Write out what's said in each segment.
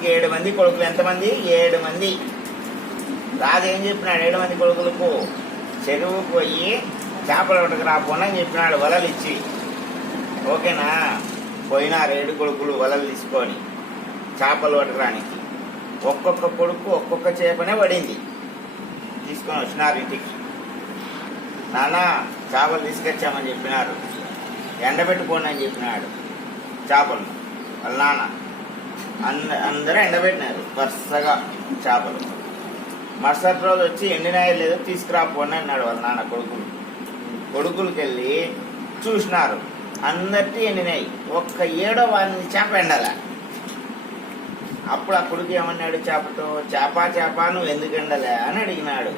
7 మంది కొడుకులు. ఎంతమంది? 7 మంది. రాజు ఏం చెప్పినాడు 7 మంది కొడుకులకు? చెరువుకు పోయి చేపలు పట్టుకు రాపోనా అని చెప్పినాడు వలలు ఇచ్చి. ఓకేనా? పోయినారు 7 కొడుకులు వలలు తీసుకొని చేపలు పట్టుకురానికి. ఒక్కొక్క కొడుకు ఒక్కొక్క చేపనే పడింది. తీసుకొని వచ్చినారు ఇంటికి. నాన్న చేపలు తీసుకొచ్చామని చెప్పినారు. ఎండబెట్టుకోండి అని చెప్పినాడు చేపలు వాళ్ళ నాన్న. అందరూ ఎండబెట్టినారు వరుసగా చేపలు. మరుసటి రోజు వచ్చి ఎండినాయో లేదో తీసుకురాపోండి అన్నాడు వాళ్ళ నాన్న కొడుకులకి వెళ్ళి చూసినారు. అందరికీ ఎండినాయి. ఒక్క 7వ వాడిని చేప ఎండాల. అప్పుడు ఆ కొడుకు ఏమన్నాడు చేపతో? చేప నువ్వు ఎందుకు ఎండలే అని అడిగినాడు.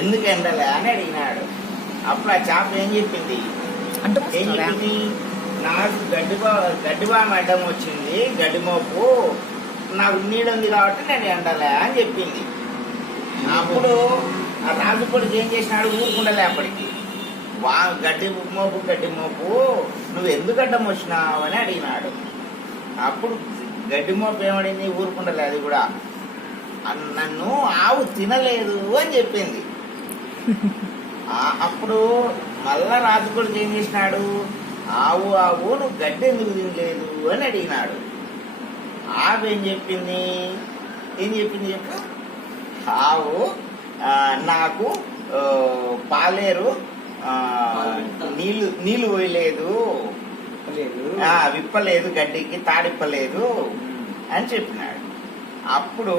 ఎందుకు ఎండలే అని అడిగినాడు. అప్పుడు ఆ చేప ఏం చెప్పింది? నాకు గడ్డిబామ అడ్డం వచ్చింది, గడ్డి మోపు నాకు నీడుంది కాబట్టి నేను ఎండలే అని చెప్పింది. అప్పుడు ఆ రాజు కొడుకు ఏం చేసినాడు? ఊరుకుండలే అప్పటికి. గడ్డి మోపు నువ్వు ఎందుకు అడ్డం వచ్చినావు అని అడిగినాడు. అప్పుడు గడ్డి మోపు ఏమడింది? ఊరుకుండలే. అది కూడా నన్ను ఆవు తినలేదు అని చెప్పింది. అప్పుడు మళ్ళా రాజు కొడుకు ఏం చేసినాడు? ఆవు నువ్వు గడ్డి ఎందుకు తినలేదు అని అడిగినాడు. ఆవు ఏం చెప్పింది? చెప్పు. ఆవు నాకు పాలేరు నీళ్లు పోయలేదు, విప్పలేదు, గడ్డికి తాడిప్పలేదు అని చెప్పినాడు. అప్పుడు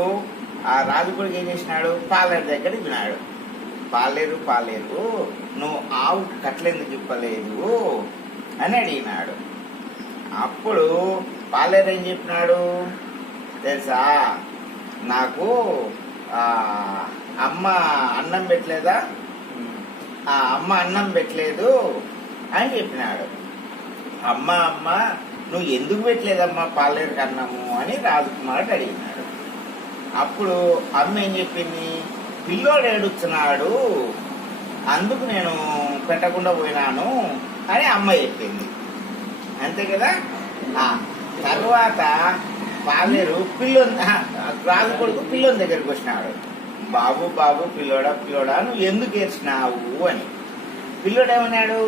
ఆ రాజు కొడుకు ఏం చేసినాడు? పాలేరు దగ్గర విన్నాడు. పాలేరు నువ్వు ఆవు కట్లెందుకు ఇప్పలేదు అని అడిగినాడు. అప్పుడు పాలేరు ఏం చెప్పినాడు తెలుసా? నాకు అమ్మ అన్నం పెట్టలేదా, అమ్మ అన్నం పెట్టలేదు అని చెప్పినాడు. అమ్మ నువ్వు ఎందుకు పెట్టలేదమ్మా పాలేరుకి అన్నము అని రాజకుమారుడు అడిగినాడు. అప్పుడు అమ్మ ఏం చెప్పింది? పిల్లోడు ఏడుస్తున్నాడు, అందుకు నేను పెట్టకుండా పోయినాను అని అమ్మ చెప్పింది. అంతే కదా? తర్వాత పాలేరు రాజు కొడుకు పిల్లోని దగ్గరికి వచ్చినాడు. బాబు పిల్లోడా నువ్వు ఎందుకు ఏడ్చినావు అని. పిల్లోడు ఏమన్నాడు?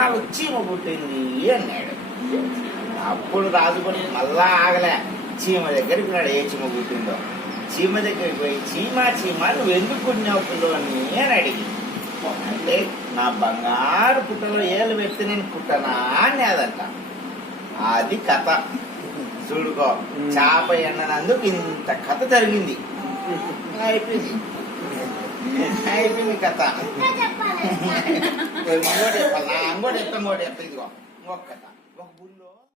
నాకు చీమ పుట్టింది అన్నాడు. అప్పుడు రాజు కొడుకు మళ్ళా ఆగలే, చీమ దగ్గరికి ఉన్నాడు. ఏ చీమ పుట్టిందో చీమ దగ్గరికి పోయి చీమ నువ్వు ఎందుకు పుట్టినావు పిల్లోని అని అడిగి. అంటే నా బంగారు పుట్టలో ఏళ్ళు పెడితే నేను పుట్టనా అని అదంట. అది కథ. చూడుకో, చేప ఎండనందుకు ఇంత కథ జరిగింది. అయిపోయింది కథ. ఇంకోటి చెప్పాలి, ఇంకోటి చెప్తా. ఇదిగో ఇంకొక కథ. ఒక ఊళ్ళో